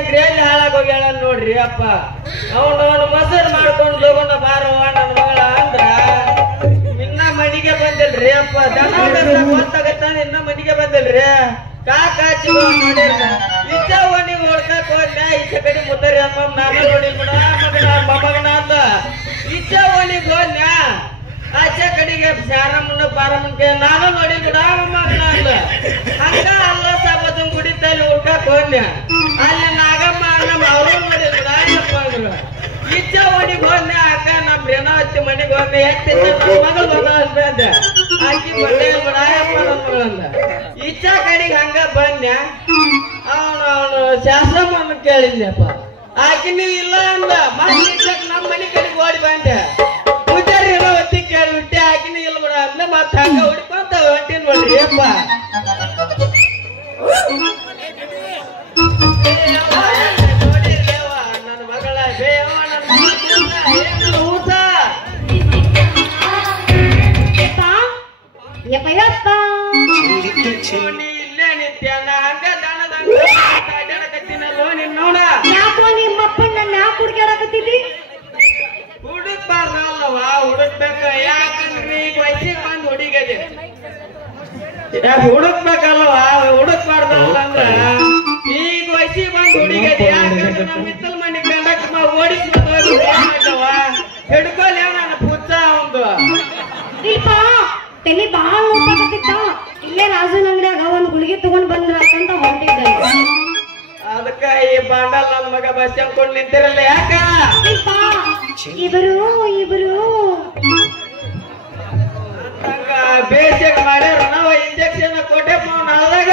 ಅಂತ್ರಿ ಎಲ್ಲಿ ಹಾಳಾಗೋಗ್ಯಾಳ ನೋಡ್ರಿ ಅಪ್ಪ. ಅವನು ಮೊಸರು ಮಾಡ್ಕೊಂಡು ತಗೊಂಡ ಬಾರವ್ವ ನನ್ನ ಮಗಳ ಅಂದ್ರ ಇನ್ನ ಮನಿಗೆ ಬಂದಿಲ್ರಿ ಅಪ್ಪ. ಗೊತ್ತಾಗತ್ತ ಇನ್ನ ಮನಿಗೆ ಬಂದಿಲ್ರಿ. ಕಾಕಾಚಿ ನೋಡಿರ ಇಚ್ಚ ಓಣಿ ಓಡ್ಕಾಕ್ ಹೋದ್ನ ಈಚೆ ಕಡೆ ಮುದ್ದರಿ ಅಮ್ಮ ನಾನು ನೋಡಿ ಬಿಡ ಮೊಮ್ಮಗನ ಅಂತ ಇಚ್ಚ ಓಣಿಗೆ ಹೋದ್ನ ಆಚೆ ಕಡೆಗೆ ಶಾರಮ್ಮನ ಪಾರಮ್ಮನ್ಗೆ ನಾನು ನೋಡಿ ಬಿಡ ಮೊಮ್ಮಗನ ಅಂತ ಹಂಗ ಅಲ್ಲ ಸಾಬದನ್ ಗುಡಿತಲ್ಲಿ ಹುಡ್ಕಾಕ್ ಹೋದ್ನ ಅಲ್ಲಿ ನಾಗಮ್ಮ ನಮ್ಮ ಅವರು ನೋಡಿ ಬಿಡ ಅಂದ್ರು. ಇಚ್ಚ ಓಣಿಗೆ ಹೋದ್ನ ಅಕ್ಕ ನಮ್ ರೇಣಾವತಿ ಮನೆಗೆ ಹೋದ್ನ ಎತ್ತಿ ನನ್ನ ಮಗಳು ಬಂದ ಆಕಿ ಬಂದೇ ಬಿಡಾಯಪ್ಪ ನನ್ನ ಮಗಳಂದ ಇಚ್ಚ ಕಡೆಗೆ ಹಂಗ ಬಂದ್ಯ ಅವನು ಶಾಸ್ತ್ರಮ್ಮನ ಕೇಳಿದ್ನಪ್ಪ. ಆಕಿ ನೀವ್ ಇಲ್ಲ ಅಂದ ಮತ್ ನಮ್ಮ ಮನೆ ಕಡೆಗೆ ಓಡಿ ಬಂದೆ. ಪೂಜಾರಿ ಹೊತ್ತಿ ಕೇಳ್ಬಿಟ್ಟೆ ಆಕಿನ ಇಲ್ಲ ಬಿಡ ಅಂದ ಮತ್ ಹಂಗ ಹುಡ್ಕೊಂತ ಹೊಂಟಿ ನೋಡ್ರಿ ಅಪ್ಪ. ನನ್ನ ಮಗಳ ಬೇಯವ್ವ ನನ್ನ ಊಟ ಇಲ್ಲೇ ನಿತ್ಯಾನ ಹಂಗ ದಣದಂಗ ಅಡ್ಯಾಡಕತ್ತೀನಲ್ಲೋ ನಿನ್ ನೋಡ. ಯಾಕೋ ನಿಮ್ಮಪ್ಪನ ನನ್ನ ಯಾಕೆ ಹುಡುಕಾಡಕತ್ತಿದ್ದಿ? ಹುಡುಕ್ಬಾರ್ದಲ್ಲವ ಹುಡುಕ್ಬೇಕ. ಯಾಕಂದ್ರೆ ಈಗ ವಯಸ್ಸಿಗೆ ಬಂದು ಹುಡುಗದೆ ಹುಡುಕ್ಬೇಕಲ್ವ ಹುಡುಕ್ಬಾರ್ದಲ್ಲ ಅಂದ್ರ ಈಗ ವಯಸ್ಸಿಗೆ ಬಂದು ಹುಡುಗದೆ. ಯಾಕಂದ್ರೆ ನಮ್ಮ ಹಿತ್ತಲ ಮನೆ ಕಂಡಕ್ ಓಡಿಸ್ಬಿಟ್ಟು ಹಿಡ್ಕೊಲ್ಲ ನನ್ನ ಪುಚ್ಚ ಒಂದು ಇಲ್ಪ ತಲೆ ಬಾಳ ನೋಡ್ಬೇಕತ್ತಿತ್ತ. ಇಲ್ಲೇ ರಾಜನ ಅಂಗಡಿಯಾಗ ಒಂದ್ ಗುಳಿಗೆ ತಗೊಂಡ್ ಬಂದ್ರ ಅಂತ ಹೊಂಟಿದ್ದೆ. ಅದಕ್ಕ ಈ ಬಾಂಡಲ್ ನನ್ನ ಮಗ ಬಸ್ ಕೊಂಡು ನಿಂತಿರಲ್ಲ ಯಾಕ? ಇಬ್ರು ಬೇಸಿಗೆ ಮಾಡ್ಯಾರ ನಾವು ಇಂಜೆಕ್ಷನ್ ಕೊಟ್ಟೆಪ್ಪ ಅಲ್ಲಾಗ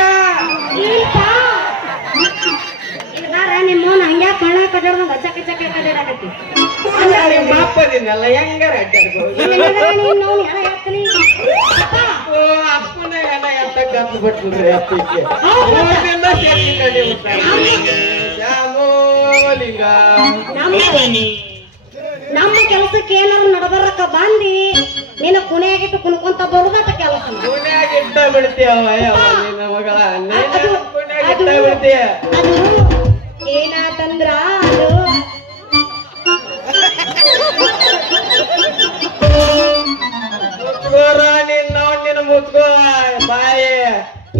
ನಿಮ್ಮವನ್ ಹಂಗ್ಯಾ ಕಣ್ಣ ಕಡ್ಡಾಡ್ದಂಗ ಚಕ್ಕ ಚಕ್ಕ ಕಡ್ಡಾಡಕತ್ತಿ. ಅಪ್ಪದಿನಲ್ಲ ಹೆಂಗಾರ ಅಡ್ಡಾಡ್ಬೋದು. ಅಪ್ಪನ ಹೆಣ ಎಂತ ಕತ್ತು ಬಿಟ್ಬಿಡ್ರಿ ಅಪ್ಪಿಗೆ ನಮ್ಮ ಕೆಲಸಕ್ಕೆ ಏನಾರು ನಡಬರಕ ಬಂದಿ ನೀನು ಕುಣಿಯಾಗಿಟ್ಟು ಕುಣ್ಕೊಂತ ಬರುದಟ ಕೆಲಸ. ಕುಣಿಯಾಗಿಟ್ಟ ಬಿಡ್ತೀಯ ಮಗಳ ಬಿಡ್ತೀಯ. ಅದು ಏನಾತಂದ್ರ ಅದು ನಿನ್ನ ಮುತ್ಕೋ ಬಾಯಿ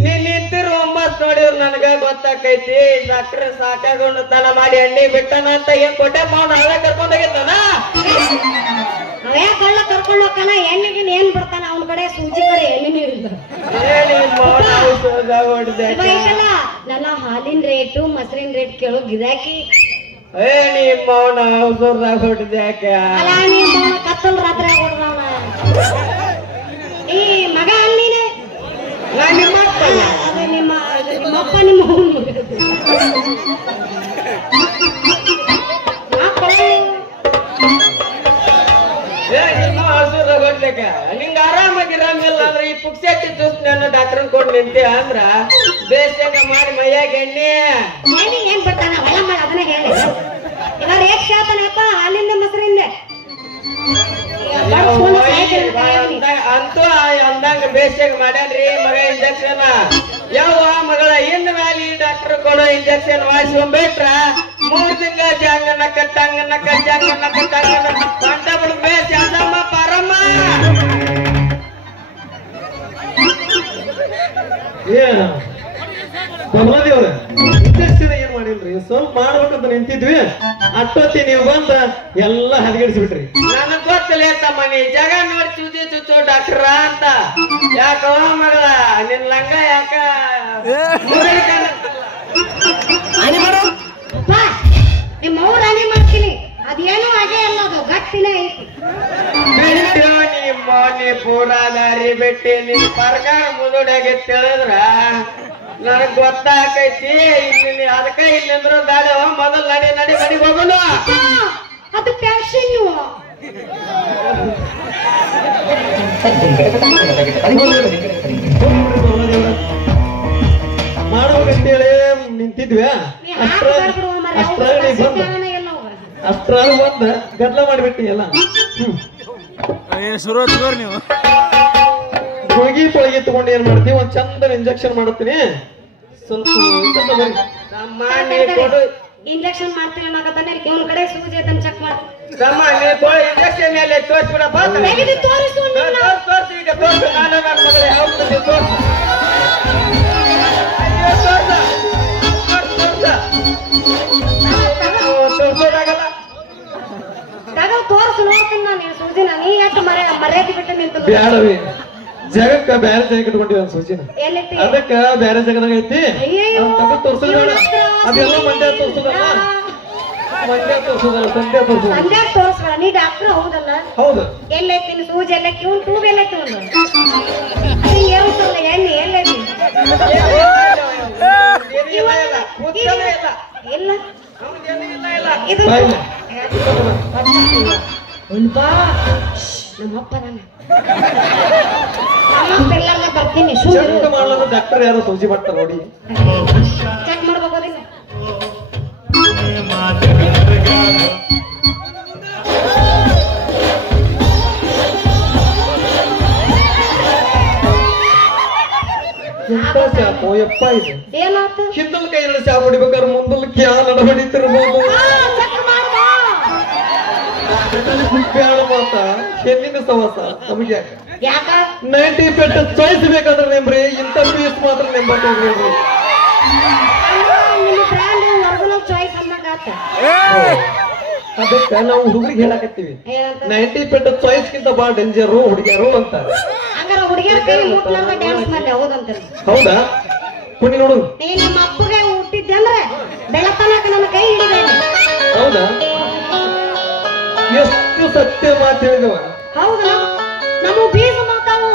ನೀನ್ ನಿಂತಿರು ಒಂಬತ್ ನೋಡಿದ್ರು ನನಗ ಗೊತ್ತಾಕೈತಿ. ಡಾಕ್ಟರ್ ಸಾಕಾಗೊಂಡು ತನ ಮಾಡಿ ಎಣ್ಣೆ ಬಿಟ್ಟನ ಅಂತ ಏನ್ ಕೊಟ್ಟೆ ಮಾವನ ಹಳ ಕರ್ಕೊಂಡೋಗಿದ್ದಾನ. ಅವೇ ಕಳ್ಳ ಕರ್ಕೊಂಡು ಹೋಗ್ತಾನ ಎಣ್ಣೆಗೆ ಏನ್ ಬಿಡ್ತಾನ ಅವನ ಕಡೆ ಸೂಜಿ ಕಡೆ ಎಣ್ಣೆ ಇರ್ತಾರ. ನನ್ನ ಹಾಲಿನ ರೇಟು ಮೊಸರಿನ ರೇಟ್ ಕೇಳೋ ಗಿದಾಕಿ ನಿಮ್ಮ ಅವನ ಔಷಧದಾಗ ಹೊಡೆದ ಯಾಕೆ ಕತ್ತಲ್ ರಾತ್ರಿ ಹೊಡೆದವನ ಈ ಮಗ ಅಲ್ಲಿನೇ ನಿಮ್ಮಪ್ಪ ನಿಮ್ಮ ನಿಂಗ ಆರಾಮಾಗಿರಂಗಿಲ್ಲ ಅಂದ್ರೆ ಈ ಪುಕ್ಸಟ್ಟಿ ಜ್ಯೂಸ್ ನನ್ನ ಡಾಕ್ಟರ್ ಕೊಟ್ಟು ನಿಂತೆ ಅಂದ್ರ ಬೇಸಂಗ ಮಾಡಿ ಮೈಯಾಗ ಎಣ್ಣೆ ಏನ್ ಬರ್ತಾನ ಹೊಲ ಮಾಡಿ ಅದನ್ನ ಹೇಳಿ ಇವಾಗ ಏಕ್ ಶಾತನಪ್ಪ ಹಾಲಿಂದ ಮೊಸರಿಂದ ಅಂತೂ ಅಂದಂಗ ಬೇಸಿಗೆ ಮಾಡ್ಯಾನ್ರಿ ಮಗ ಇಂಜೆಕ್ಷನ್. ಯಾವ ಮಗಳ ಇನ್ನು ಮೇಲೆ ಈ ಡಾಕ್ಟರ್ ಕೊಡೋ ಇಂಜೆಕ್ಷನ್ ಮಾಡಿಸ್ಕೊಂಡ್ಬಿಟ್ರ 3 ತಿಂಗಳ ಜಂಗನ ಕಟ್ಟಂಗನ ಕಟ್ಟಂಗನ ಕಟ್ಟಂಗನ ಪಂಟ ಬಿಡ್ಬೇಕು ಅದಮ್ಮ ಪಾರಮ್ಮ. ಕಮಲಾದೇವ್ರ ಇಂಜೆಕ್ಷನ್ ಏನ್ ಮಾಡಿಲ್ರಿ ಸ್ವಲ್ಪ ಮಾಡ್ಬೇಕಂತ ನಿಂತಿದ್ವಿ ಅಷ್ಟೊತ್ತಿ ನೀವು ಬಂದ ಎಲ್ಲಾ ಹದಗೆಡಿಸ್ಬಿಟ್ರಿ. ನನಗ್ ಗೊತ್ತಿಲ್ಲ ತಮ್ಮ ನೀ ಜಗ ನೋಡಿ ಚೂತಿ ಚುಚ್ಚು ಡಾಕ್ಟರ್ ಅಂತ. ಯಾಕ ಮಗಳ ನಿನ್ ಲಂಗ ಯಾಕ ನಿಮ್ಮ ಅವ್ರ ಹಾನಿ ಮಾಡ್ತೀನಿ ಅದೇನು ಹಾಗೆ ಅಲ್ಲ ಅದು ಗಟ್ಟಿನೇ ಐತಿ. ನಿಮ್ಮ ನೀ ಪೂರಾ ದಾರಿ ಬಿಟ್ಟಿ ನೀ ಪರ್ಗಾರ ಮುದುಡಾಗಿ ತಿಳಿದ್ರ ನನಗ್ ಗೊತ್ತಾಕೈತಿ. ಇಲ್ಲಿ ಅದಕ್ಕ ಇಲ್ಲಿಂದ್ರ ಗಾಡಿ ಮೊದಲು ನಡಿ ನಡಿ ನಡಿ ಹೋಗೋಣ. ಅದು ಪ್ಯಾಷನ್ ನೀವು ಮಾಡ್ಬೇಕಂತೇಳಿ ನಿಂತಿದ್ವಿ. ಅಷ್ಟ್ರಾಗ ಬಂದ ಗದ್ಲ ಮಾಡಿಬಿಟ್ಟಿ ಎಲ್ಲ. ನೀವು ಗುಳಿಗಿ ಪೊಳಗಿ ತಗೊಂಡು ಏನ್ ಮಾಡ್ತೀವಿ ಒಂದ್ ಚಂದ ಇಂಜೆಕ್ಷನ್ ಮಾಡ್ತೀನಿ ಸ್ವಲ್ಪ ಇಂಜೆಕ್ಷನ್ ಮಾಡ್ತೀನಿ ಅನ್ನಕತ್ತಾನೆ ಇವನ್ ಕಡೆ ಸೂಜಿ ಐತನ್ ಚೆಕ್ ಮಾಡಿ ತಮ್ಮ ನೀ ಇಂಜೆಕ್ಷನ್ ಮೇಲೆ ತೋರಿಸ್ಬಿಡಪ್ಪ ತೆಗೆದು ತೋರಿಸು ನಿನ್ನ. ತೋರಿಸಿ ಈಗ ತೋರಿಸು ನಾನು ನನ್ನ ಮಗಳೇ ಹೋಗ್ತೀನಿ ತೋರಿಸು ಅಯ್ಯೋ ತೋರ್ಸೋದಾಗಲ್ಲ ತಗೋ ತೋರಿಸು ನೋಡ್ತೀನಿ ನಾನು ಸೂಜಿನ ನೀ ಎಷ್ಟು ಮರ್ಯಾದೆ ಬಿಟ್ಟು ನಿಂತು ಬ್ಯಾಡವಿ ಜಗಕ್ಕ ಬ್ಯಾರೆ ಜಾಗ ಇಟ್ಕೊಂಡಿವಿ ಒಂದು ಸೂಚಿನ ಎಲ್ಲೈತಿ ಅದಕ್ಕ ಬ್ಯಾರೆ ಜಾಗದಾಗ ಐತಿ ಅಯ್ಯಯ್ಯೋ. ತೋರ್ಸೋದ ಅದೆಲ್ಲ ಮಂಡ್ಯ ತೋರ್ಸೋದಲ್ಲ ಮಂಡ್ಯ ತೋರ್ಸೋದಲ್ಲ ಸಂಧ್ಯಾ ತೋರ್ಸೋದ ಸಂಧ್ಯಾ ತೋರಿಸ್ಬೇಡ ನೀ ಡಾಕ್ಟರ್ ಹೌದಲ್ಲ ಹೌದು ಎಲ್ಲೈತಿ ನೀನು ಸೂಜಿ ಎಲ್ಲೈತಿ ಇವ್ನು ಟ್ಯೂಬ್ ಎಲ್ಲೈತಿ ಒಂದು ಅದು ಏರುತ್ತಲ್ಲ ಎಣ್ಣೆ ಎಲ್ಲೈತಿ ಇಲ್ಲ ಇದು ಬಾಯಿಲ್ಲ. ಅಲ್ವಾ ನಮ್ಮಪ್ಪ ನಾನು ನಮ್ಮಪ್ಪ ಎಲ್ಲಾಗ ಬರ್ತೀನಿ ಚೆಕ್ ಮಾಡ್ಲಾರ ಡಾಕ್ಟರ್ ಯಾರು ಸೂಜಿ ಮಾಡ್ತಾರ ನೋಡಿ ಚೆಕ್ ಮಾಡ್ಬೇಕೋದಿಲ್ಲ ಎಂತ ಶಾಪು ಯಪ್ಪ ಇದು ಏನಾಯ್ತು ಹಿಂದಲ್ ಕೈ ಎರಡು ಶಾಪ್ ಹೊಡಿಬೇಕಾದ್ರೆ ಮುಂದಲ್ ಕ್ಯಾ ನಡಬಡಿತಿರ್ಬೋದು ಚೆಕ್ ಮಾಡ್ಬಾ ಬ್ಯಾಡ ಮಾತ ಹೆಣ್ಣಿನ ಸವಾಸ ನಮಗೆ ಯಾಕೆ ಯಾಕ 90 ಪೆಟ್ಟು ಚಾಯ್ಸ್ ಬೇಕಾದ್ರೆ ನೆಂಬ್ರಿ ಇಂಥ ಪೀಸ್ ಮಾತ್ರ ನೆಂಬರ್ ಹೋಗ್ರಿ ನಿಮ್ಮ ಬ್ರ್ಯಾಂಡ್ ಒರಿಜಿನಲ್ ಚಾಯ್ಸ್ ಅನ್ನಕಾತ ಅದಕ್ಕೆ ನಾವು ಹುಡುಗರಿಗೆ ಹೇಳಕತ್ತೀವಿ ಏನಂತ 90 ಪೆಟ್ಟು ಚಾಯ್ಸ್ ಕಿಂತ ಬಾಳ ಡೇಂಜರು ಹುಡುಗಿಯರು ಅಂತಾರೆ ಹಂಗಾರ ಹುಡುಗಿಯರ ಕೈ ಮುಟ್ಲಾರ್ದ ಡ್ಯಾನ್ಸ್ ಮಾಡಿ ಹೌದಂತ ಹೌದಾ ಕುಣಿ ನೋಡು ನೀ ನಿಮ್ಮ ಅಪ್ಪಗೆ ಹುಟ್ಟಿದ್ದೆ ಅಂದ್ರೆ ಬೆಳತನಕ ನನ್ನ ಕೈ ಹಿಡಿದೇನೆ ಹೌದಾ ಎಷ್ಟು ಸತ್ಯ ಮಾತು ಹೇಳಿದವ ಹೌದಾ ನಮ್ಮ ಬೀಜ ಮಾತಾವು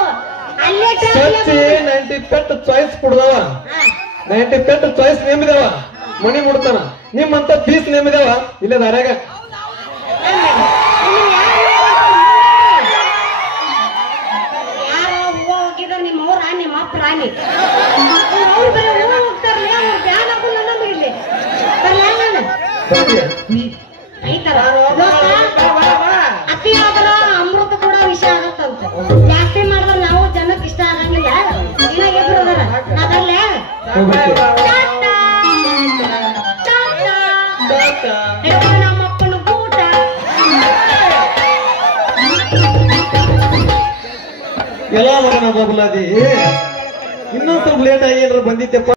ಅಲ್ಲೇ ಸಚ್ಚಿ 90 ಪೆಟ್ಟು ಚಾಯ್ಸ್ ಕೊಡ್ದವ 90 ಪೆಟ್ಟು ಚಾಯ್ಸ್ ನೇಮಿದವ ಮಣಿ ಮುಡ್ತಾನ ನಿಮ್ಮಂತ ಪೀಸ್ ನೇಮಿದವ ಇಲ್ಲ ದಾರ್ಯಾಗ ಯಾರೋ ಹೂವ ಹೋಗಿದ ನಿಮ್ಮ ಅವ್ರ ನಿಮ್ಮ ಅಪ್ಪ ರಾಣಿ ಅವ್ರು ಬರೀ ಹೂವ ಹೋಗ್ತಾರಲ್ಲ ಅವ್ರು ಬ್ಯಾನ್ ಹಾಕೊಂಡು ನನ್ನ ಇಲ್ಲಿ ಬರ್ಲ ನಾನು ಐತರ ಅತಿ ಆದ್ರ ಅಮೃತ ಕೂಡ ವಿಷಯ ಆಗತ್ತಂತ ಜಾಸ್ತಿ ಮಾಡಿದ್ರೆ ನಾವು ಜನಕ್ಕೆ ಇಷ್ಟ ಆಗಂಗಿಲ್ಲ ಇನ್ನ ಇಬ್ರು ಅದಾರ ನಾ ಬರ್ಲೆ ನಮ್ಮಪ್ಪನ ಊಟ ಎಲ್ಲ ಮಗನ ಬಬಲಾದಿ ಇನ್ನೊಂದ್ ಸ್ವಲ್ಪ ಲೇಟ್ ಆಗಿ ಏನಾರ ಬಂದಿದ್ದೆಪ್ಪ